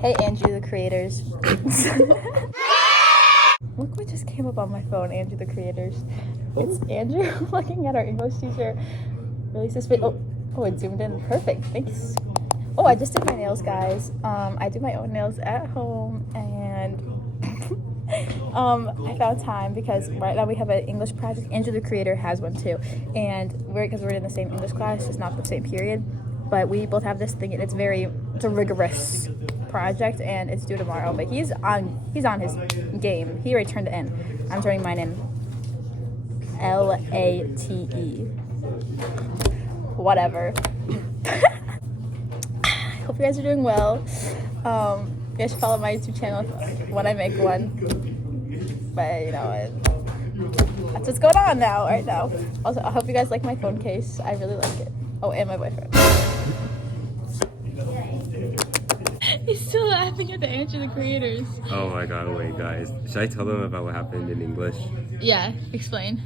Hey, Andrew, the creators. Look what just came up on my phone, Andrew, the creators. It's Andrew looking at our English teacher. Really suspicious. Oh, it zoomed in. Perfect. Thanks. Oh, I just did my nails, guys. I do my own nails at home, and I found time because right now we have an English project. Andrew, the creator, has one too, and because we're in the same English class, just not the same period. But we both have this thing, and it's a rigorous project, and it's due tomorrow. But he's on his game. He already turned it in. I'm turning mine in. LATE. Whatever. Hope you guys are doing well. You guys should follow my YouTube channel when I make one. But you know, that's what's going on now, right now. Also, I hope you guys like my phone case. I really like it. Oh, and my boyfriend. He's still laughing at the Answer the Creators. Oh my god, wait guys. Should I tell them about what happened in English? Yeah, explain.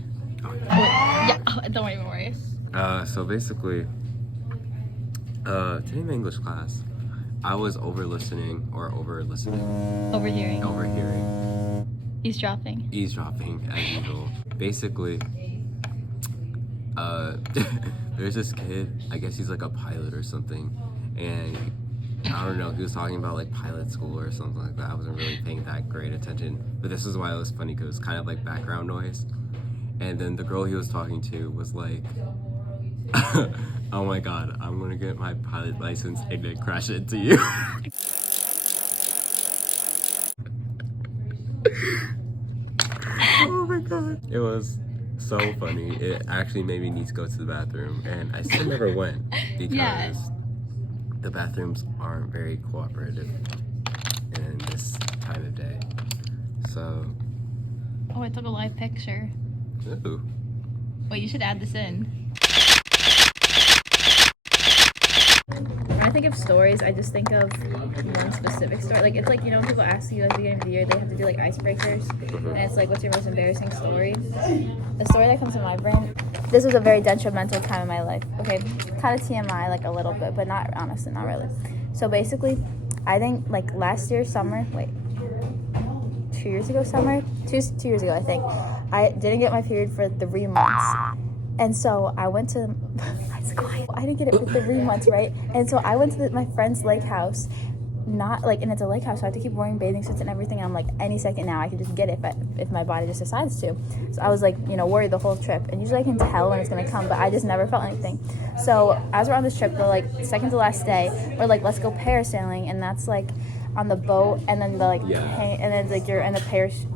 Yeah, don't even worry. So basically, today in my English class, I was overhearing. Eavesdropping, as usual. Basically, there's this kid, I guess he's like a pilot or something, and I don't know, he was talking about like pilot school or something like that. I wasn't really paying that great attention, but this is why it was funny, because it was kind of like background noise. And then the girl he was talking to was like, oh my god, I'm gonna get my pilot license and then crash into you. Oh my god. It was so funny. It actually made me need to go to the bathroom, and I still never went because the bathrooms aren't very cooperative in this time of day. So. Oh, I took a live picture. Ooh. Wait, you should add this in. When I think of stories, I just think of one specific story. Like, it's like, you know, when people ask you at the beginning of the year, they have to do like icebreakers. And it's like, what's your most embarrassing story? The story that comes to my brain, this was a very detrimental time in my life. Okay, kind of TMI, like a little bit, but not, honestly, not really. So basically, I think like last year summer, 2 years ago summer? Two years ago, I think. I didn't get my period for 3 months. And so I went to, I didn't get it for 3 months, right? And so I went to my friend's lake house, and it's a lake house, so I have to keep wearing bathing suits and everything. And I'm like, any second now, I can just get it if my body just decides to. So I was like, you know, worried the whole trip. And usually I can tell when it's gonna come, but I just never felt anything. So as we're on this trip, the like second to last day, we're like, let's go parasailing, and that's like on the boat, and then the like, and then like you're in the parachute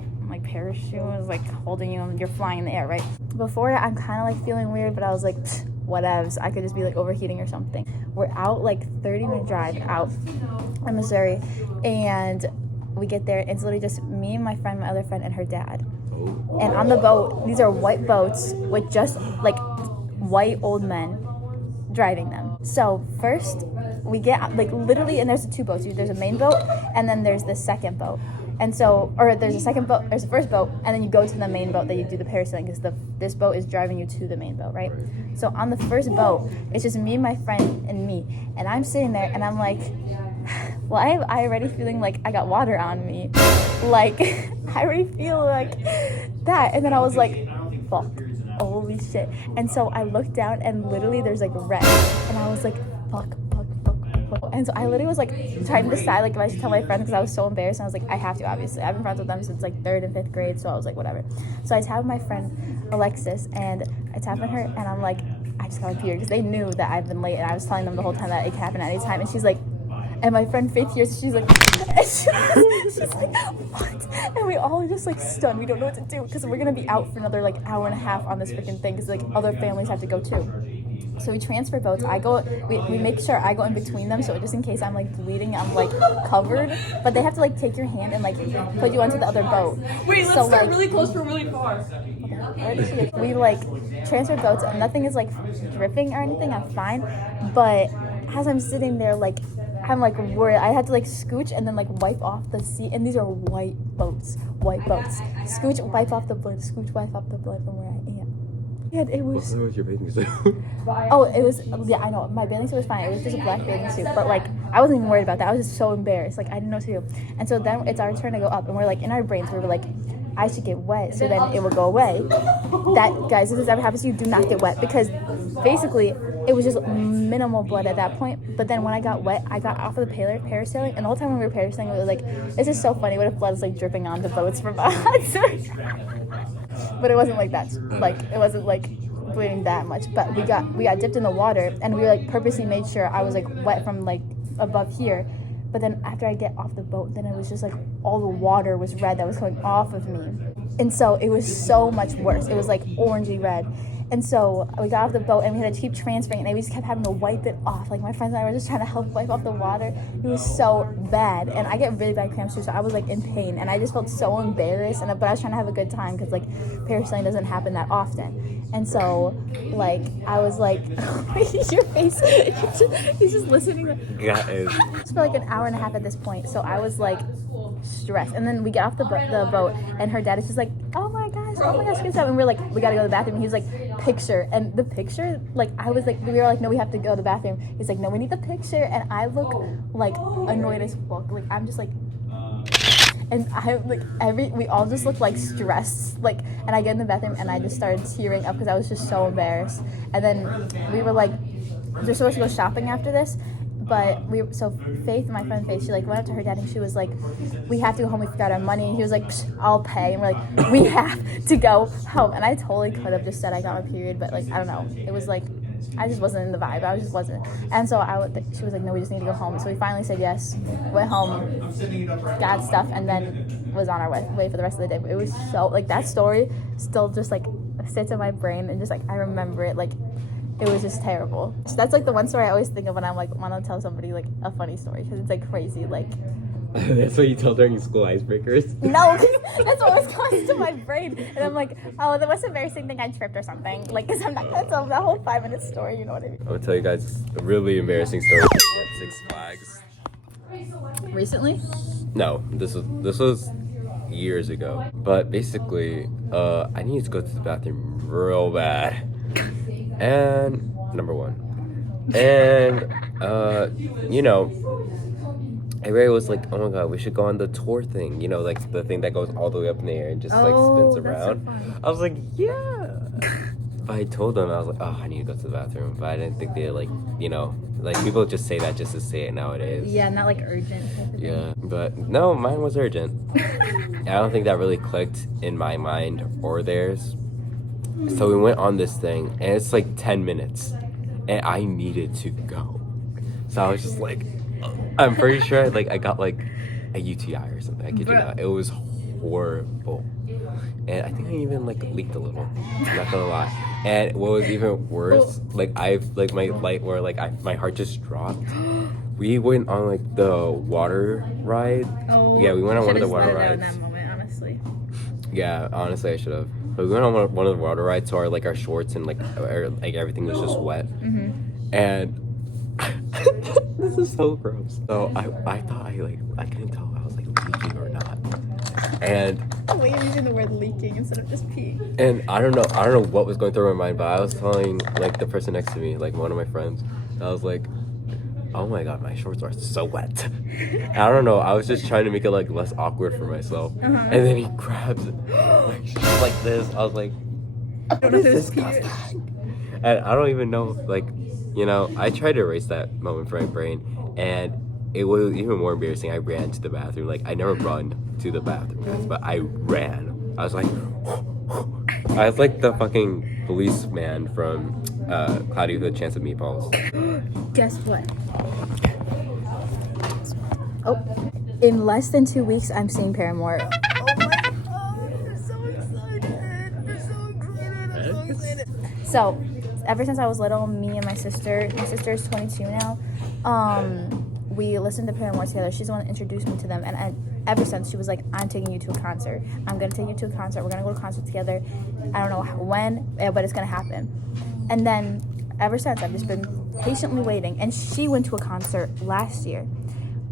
is like holding you, and you're flying in the air, right? Before that, I'm kind of like feeling weird, but I was like, whatevs, I could just be like overheating or something. We're out like 30-minute drive out in Missouri, and we get there, and it's literally just me and my friend, my other friend, and her dad. And on the boat, these are white boats with just like white old men driving them. So first we get like literally, and there's two boats. There's a main boat, and then there's the second boat. And so, or there's a second boat, there's the first boat, and then you go to the main boat that you do the parasailing, because this boat is driving you to the main boat, right? So on the first boat, it's just me, my friend, and me. And I'm sitting there, and I'm like, well, I already feeling like I got water on me. Like, I already feel like that. And then I was like, fuck, holy shit. And so I looked down, and literally there's like red. And I was like, fuck. And so I literally was like trying to decide like if I should tell my friends, because I was so embarrassed. And I was like, I have to, obviously. I've been friends with them since like 3rd and 5th grade, so I was like, whatever. So I tapped my friend Alexis, and I tapped on her, and I'm like, I just got my period, because they knew that I've been late, and I was telling them the whole time that it could happen at any time. And she's like, and my friend 5th year, she's like, she's like, what? And we all just like stunned. We don't know what to do, because we're gonna be out for another like hour and a half on this freaking thing, because like other families have to go too. So we transfer boats. We make sure I go in between them, so just in case I'm like bleeding, I'm like covered. But they have to like take your hand and like put you onto the other boat. Wait, let's start like, really close from really far. We like transfer boats, and nothing is like dripping or anything. I'm fine. But as I'm sitting there, like I'm like worried. I had to like scooch and then like wipe off the seat, and these are white boats. Scooch, wipe off the blood. Scooch, wipe off the blood from where I am. And it was. What was your bathing suit? Oh, it was. Yeah, I know. My bathing suit was fine. It was just a black bathing suit, but like I wasn't even worried about that. I was just so embarrassed. Like, I didn't know what to do. And so then it's our turn to go up, and we're like, in our brains, we were like, I should get wet, so then it will go away. That, guys, if this ever happens to you, do not get wet, because basically it was just minimal blood at that point. But then when I got wet, I got off of the parasailing, and the whole time when we were parasailing, we were like, this is so funny. What if blood is like dripping onto boats from us? But it wasn't like that. Like, it wasn't like bleeding that much. But we got dipped in the water, and we like purposely made sure I was like wet from like above here. But then after I get off the boat, then it was just like all the water was red that was coming off of me. And so it was so much worse. It was like orangey red. And so we got off the boat, and we had to keep transferring, and we just kept having to wipe it off. Like, my friends and I were just trying to help wipe off the water. It was so bad. And I get really bad cramps too, so I was like in pain. And I just felt so embarrassed. But I was trying to have a good time, because like parasailing doesn't happen that often. And so like I was like, your face, he's just listening. It's for like an hour and a half at this point. So I was like stressed. And then we get off the boat, and her dad is just like, oh my gosh, good stuff. And we're like, we gotta go to the bathroom. And he was like, picture. And the picture, like, I was like, we were like, no, we have to go to the bathroom. He's like, no, we need the picture. And I look like annoyed as fuck. Like, I'm just like, and I like we all just looked like stressed. Like, and I get in the bathroom, and I just started tearing up because I was just so embarrassed. And then we were like, we're supposed to go shopping after this. But Faith, my friend Faith, she like went up to her dad, and she was like, we have to go home, we forgot our money. And he was like, I'll pay. And we're like, we have to go home. And I totally could have just said I got my period, but like, I don't know. It was like, I just wasn't in the vibe. I just wasn't. And so she was like, no, we just need to go home. So we finally said yes, went home, got stuff, and then was on our way for the rest of the day. But it was so, like, that story still just like sits in my brain, and just like, I remember it, like, it was just terrible. So that's like the one story I always think of when I'm like want to tell somebody like a funny story, because it's like crazy. Like, that's what you tell during school icebreakers? No, that's what always comes to my brain, and I'm like, oh, the most embarrassing thing, I tripped or something. Like, because I'm not gonna tell that whole 5-minute story. You know what I mean? I'm gonna tell you guys a really embarrassing story at Six Flags. Recently? No, this was years ago. But basically, I needed to go to the bathroom real bad. And number one, and you know, everybody was like, oh my god, we should go on the tour thing, you know, like the thing that goes all the way up in the air and just like spins around. So I was like, yeah. But I told them, I was like, oh, I need to go to the bathroom. But I didn't think they like, you know, like people just say that just to say it nowadays. Yeah, not like urgent. Yeah, but no, mine was urgent. I don't think that really clicked in my mind or theirs. So we went on this thing, and it's like 10 minutes, and I needed to go. So I was just like, I'm pretty sure I got like a UTI or something. I kid you not. It was horrible. And I think I even like leaked a little. I'm not gonna lie. And what was even worse, like my heart just dropped. We went on like the water ride. Oh, yeah, we went on one of the water rides. In that moment, honestly. Yeah, honestly, I should have. But we went on one of the water rides, so our shorts and like everything was just wet. Mm-hmm. And this is so gross. So I thought I couldn't tell if I was like leaking or not. And wait, you're using the word leaking instead of just pee. And I don't know what was going through my mind, but I was telling like the person next to me, like one of my friends, I was like, oh my god, my shorts are so wet. I don't know, I was just trying to make it like less awkward for myself. And then he grabs it like this. I was like, what is this disgusting? And I don't even know, like, you know, I tried to erase that moment from my brain, and it was even more embarrassing. I ran to the bathroom. Like, I never run to the bathroom, guys, but I ran. I was like the fucking policeman from Cloudy with a Chance of Meatballs. Guess what? Oh, in less than 2 weeks, I'm seeing Paramore. Oh my god, I'm so excited. So, ever since I was little, me and my sister is 22 now, we listened to Paramore together. She's the one that introduced me to them, and ever since, she was like, I'm taking you to a concert. I'm going to take you to a concert. We're going to go to a concert together. I don't know when, but it's going to happen. And then, ever since, I've just been patiently waiting. And she went to a concert last year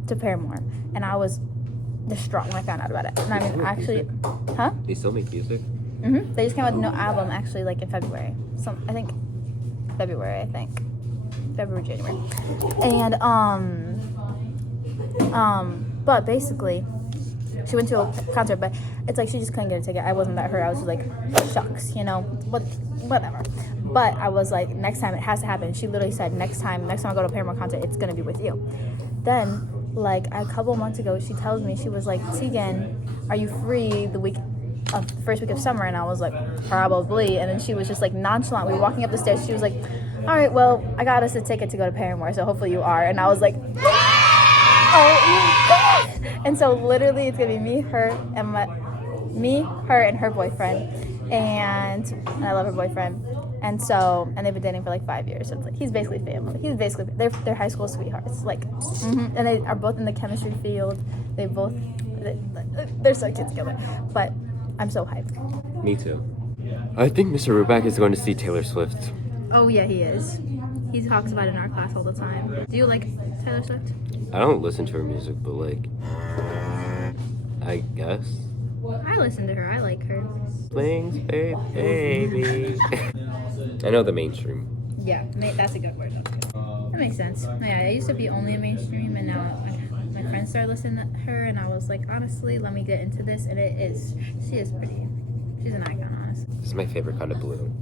to Paramore, and I was distraught when I found out about it. And I mean, actually, huh? They still make music? Mm-hmm. They just came out with no album, actually, like in February. February, January. And, But basically, she went to a concert, but it's like she just couldn't get a ticket. I wasn't mad at her. I was just like, shucks, you know, whatever. But I was like, next time it has to happen. She literally said, next time I go to a Paramore concert, it's gonna be with you. Then, like a couple months ago, she tells me, she was like, Tegan, are you free the first week of summer? And I was like, probably. And then she was just like nonchalant. We were walking up the stairs. She was like, all right, well, I got us a ticket to go to Paramore, so hopefully you are. And I was like, oh my God. And so literally it's gonna be me, her, and her boyfriend. And I love her boyfriend. And they've been dating for like 5 years. So it's like, he's basically family. They're high school sweethearts. Like, and they are both in the chemistry field. They're so cute together. But I'm so hyped. Me too. I think Mr. Ruback is going to see Taylor Swift. Oh yeah, he is. He talks about it in our class all the time. Do you like Taylor Swift? I don't listen to her music, but like, I guess. I listen to her. I like her. Wings, baby. I know the mainstream. Yeah, that's a good word. That makes sense. Yeah, I used to be only a mainstream, and now my friends started listening to her, and I was like, honestly, let me get into this, and she is pretty. She's an icon, honestly. This is my favorite kind of blue.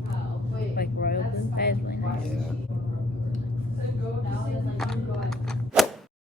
Like royal blue. That is really nice. Yeah.